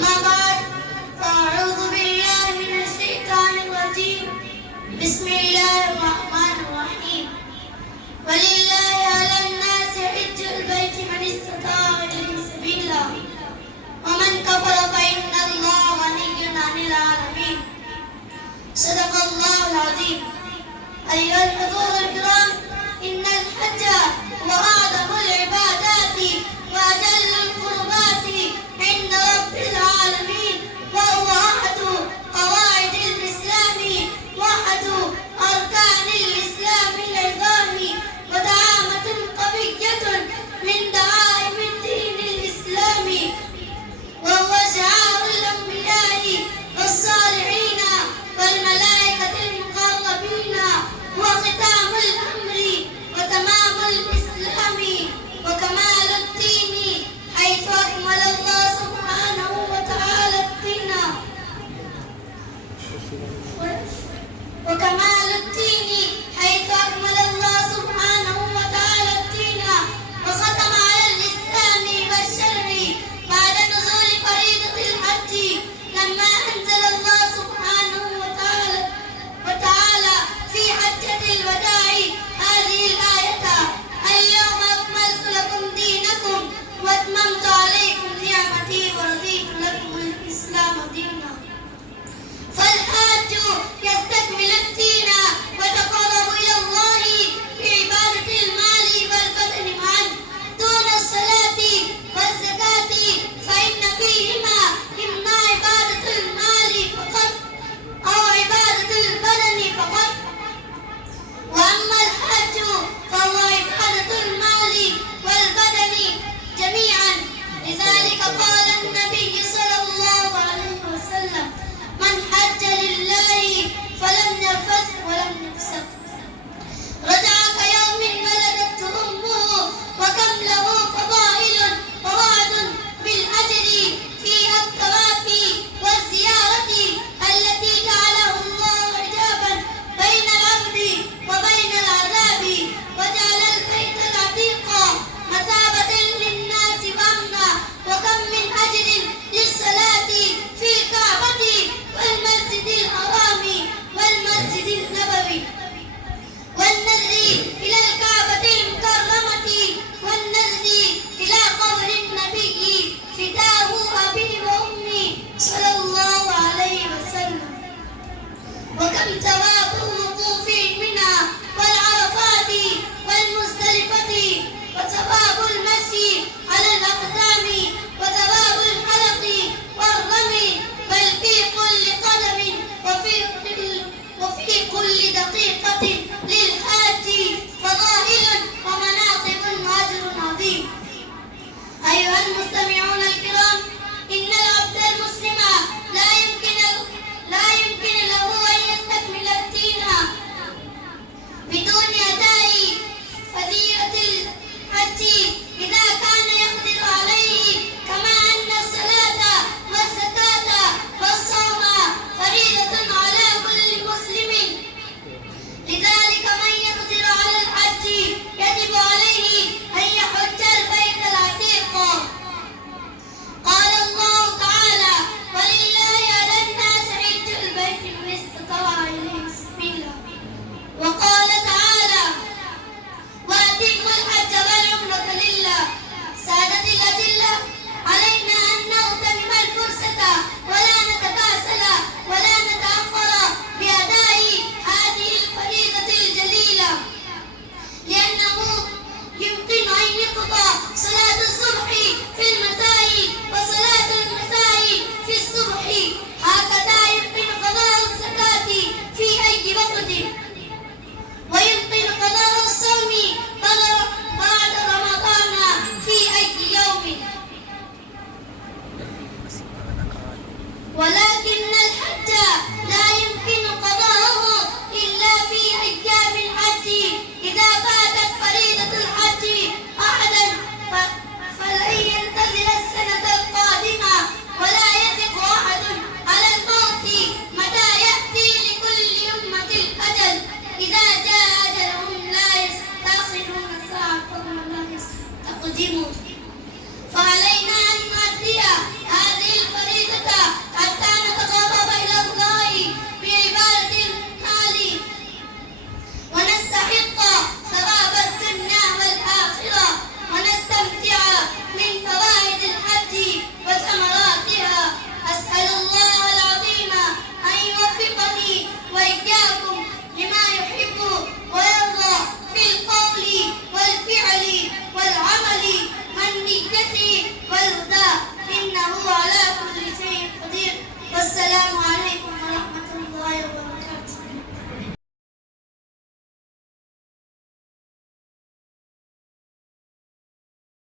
أما بعد فأعوذ بالله من الشيطان الرجيم. بسم الله الرحمن الرحيم. ولله على الناس حج البيت من استطاع إليه سبيلا ومن كفر فإن الله غني عن العالمين. صدق الله العظيم. أيها الحضور الكرام، إن الحج هو أعظم العبادات وأجل القربات عند رب العالمين، وهو أحد قواعد الإسلام وأحد أركان الإسلام العظام ودعامة قوية من دعائم الدين الإسلامي، وهو شعار الأنبياء والصالحين والملائكة المقربين، وختام الأمر وتمام الإسلام وكمال الدين، حيث أكمل الله سبحانه وتعالى الدين وكمال الدين حيث أكمل الله سبحانه وتعالى الدين وختم على الإسلام والشرع بعد نزول فريضة الحج، لما أنزل الله سبحانه وتعالى في حجة الوداع هذه الآية: اليوم أكملت لكم دينكم وأتممت عليكم نعمتي ورضيت لكم الإسلام دينا. فالحاج يستكمل الدين ويتقرب إلى الله بعبادة المال والبدن معا دون الصلاة والزكاة، فإن فيهما إما عبادة المال فقط أو عبادة البدن فقط، وأما الحج فهو عبادة المال والبدن جميعا. لذلك قال النبي صلى الله عليه وسلم: من حج لله فلم يرفث ولم يفسق رجع كيوم ولدته أمه، وكم له فضائل ووعد بالأجر في الطواف والزيارة التي جعله الله حجابا بين العبد وبين العذاب، وجعل البيت العتيق مثابة للناس وأمنا، وكم من أجر للصلاة في الكعبة والمسجد الحرام والمسجد النبوي، والنذر إلى الكعبة المكرمة، والنذر إلى قبر النبي فداه أبي وأمي صلى الله عليه وسلم. وكم ثواب الوقوف منى والعرفات والمزدلفة، وثواب المشي على الأقدام، وثواب الحلق والرمي، بل في كل قدم وفي كل دقيقة للحاج فضائل ومناقب وأجر عظيم. أيها المستمعون الكرام، إن العبد المسلم لا يمكن له أن يستكمل الدين بدون أداء فريضة الحج إذا كان يقدر عليه، كما أن الصلاة والزكاة والصوم فريضة على كل مسلم. لذلك من يقدر على الحج يجب عليه أن يحج البيت العتيق. قال الله تعالى: ولله على الناس حج البيت من استطاع إليه سبيلا. وقال تعالى: وأتموا الحج والعمرة لله. سادت الأدلة علينا أن نغتنم الفرصة ولا نتكاسل ولا نتأخر بأداء هذه الفريضة الجليلة، لأنه يمكن أن يقضى صلاة الصبح في المساء وصلاة المساء في الصبح، هكذا يمكن قضاء الزكاة في أي وقت، ويمكن قضاء الصوم بعد رمضان في أي يوم. ولكن الحج لا يمكن قضاءه إلا في أيام الحج. إذا فاتت فريضة الحج أحدا فلن ينتظر السنة القادمة، ولا يثق أحد على الموت متى يأتي لكل أمة الأجل. والهدى إنه على